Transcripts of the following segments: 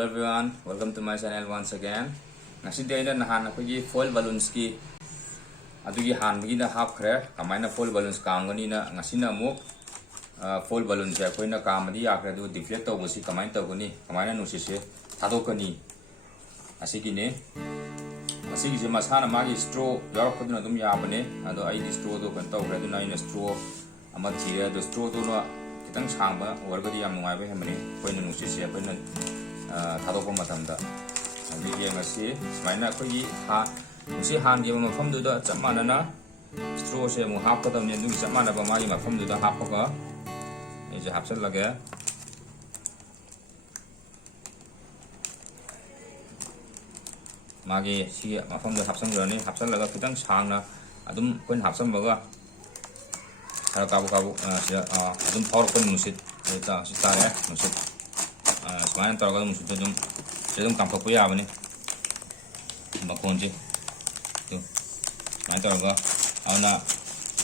Hello everyone, welcome to my channel once again. Ngasi day na nahan akogi foil balloons ki adugi han bagi na half khre kamaina foil balloons kaangani na ngasi na amuk foil balloons ya koina kaamadi yakre du deflect tawbusi kamaina tawgani kamaina nusise thadokani asigi ne asigi je masana magi straw yarakpaduna dum yabane ado ai di straw do kan tawre du na ina straw ama thire do straw do na kitang changba wargadi yam nungai ba hemani koina nusise koina thadokpa matamda ꯑꯗꯒꯤ ꯉꯁꯤ ꯁꯨꯃꯥꯏꯅ ꯑꯩꯈꯣꯏꯒꯤ ꯉꯁꯤ ꯍꯥꯟꯈꯤꯕ ꯃꯐꯝꯗꯨꯗ ꯆꯞ ꯃꯥꯟꯅꯅ ꯁ꯭ꯇ꯭ꯔꯣꯁꯦ ꯑꯃꯨꯛ ꯍꯥꯞꯀꯗꯕꯅꯤ ꯑꯗꯨꯒꯤ ꯆꯞ ꯃꯥꯟꯅꯕ ꯃꯥꯒꯤ ꯃꯐꯝꯗꯨꯗ ꯍꯥꯞꯄꯒ ꯑꯩꯁꯦ ꯍꯥꯞꯆꯜꯂꯒꯦ ꯃꯥꯒꯤ ꯁꯤꯒꯤ ꯃꯐꯝꯗ ꯍꯥꯞꯆꯟꯈ꯭ꯔꯅꯤ ꯍꯥꯞꯆꯜꯂꯒ ꯈꯤꯇꯪ ꯁꯥꯡꯅ ꯑꯗꯨꯝ ꯑꯩꯈꯣꯏꯅ ꯍꯥꯞꯆꯟꯕꯒ ꯈꯔ ꯀꯥꯕꯨ ꯁꯤꯗ ꯑꯗꯨꯝ ꯐꯥꯎꯔꯛꯄ ꯅꯨꯡꯁꯤꯠ ꯁꯤ ꯇꯥꯔꯦ ꯅꯨꯡꯁꯤꯠ ꯁꯨꯃꯥꯏꯅ ꯇꯧꯔꯒ ꯅꯨꯡꯁꯤꯠꯇꯨ ꯑꯗꯨꯝ ꯁꯤꯗ ꯑꯗꯨꯝ ꯀꯥꯝꯊꯣꯛꯄ ꯌꯥꯕꯅꯤ ꯃꯈꯣꯟꯁꯦ ꯁꯨꯃꯥꯏꯅ ꯇꯧꯔꯒ ꯑꯗꯨꯅ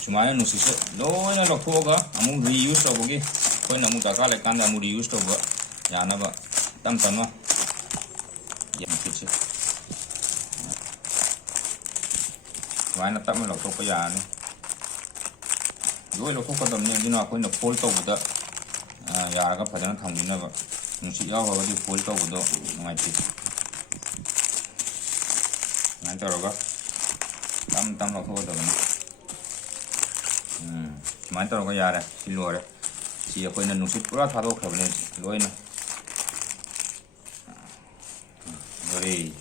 ꯁꯨꯃꯥꯏꯅ ꯅꯨꯡꯁꯤꯠꯁꯦ ꯂꯣꯏꯅ ꯂꯧꯊꯣꯛꯑꯒ ꯑꯃꯨꯛ ꯔꯤꯌꯨꯁ ꯇꯧꯕꯒꯤ ꯑꯩꯈꯣꯏꯅ ꯑꯃꯨꯛ ꯗꯔꯀꯥꯔ ꯂꯩꯀꯥꯟꯗ ꯑꯃꯨꯛ ꯔꯤꯌꯨꯁ ꯇꯧꯕ ꯌꯥꯅꯕ ꯇꯞ ꯇꯞꯅ ꯅꯨꯡꯁꯤꯠꯁꯦ ꯁꯨꯃꯥꯏꯅ ꯇꯞꯅ ꯂꯧꯊꯣꯛꯄ ꯌꯥꯔꯅꯤ ꯂꯣꯏ ꯂꯧꯊꯣꯛꯀꯗꯕꯅꯤ ꯑꯗꯨꯅ ꯑꯩꯈꯣꯏꯅ ꯐꯣꯜ ꯇꯧꯕꯗ ꯌꯥꯔꯒ ꯐꯖꯅ ꯊꯝꯕꯤꯅꯕ ꯅꯨꯡꯁꯤꯠ ꯌꯥꯎꯔꯒꯗꯤ ꯐꯣꯜ ꯇꯧꯕꯗꯣ ꯅꯨꯡꯉꯥꯏꯇꯦ ꯁꯨꯃꯥꯏꯅ ꯇꯧꯔꯒ ꯇꯞ ꯇꯞ ꯂꯧꯊꯣꯛꯀꯗꯕꯅꯤ ꯁꯨꯃꯥꯏꯅ ꯇꯧꯔꯒ ꯌꯥꯔꯦ ꯁꯤ ꯂꯣꯏꯔꯦ ꯁꯤ ꯑꯩꯈꯣꯏꯅ ꯅꯨꯡꯁꯤꯠ ꯄꯨꯔꯥ ꯊꯥꯗꯣꯛꯈ꯭ꯔꯕꯅꯦ ꯂꯣꯏꯅ ꯂꯣꯏꯔꯦ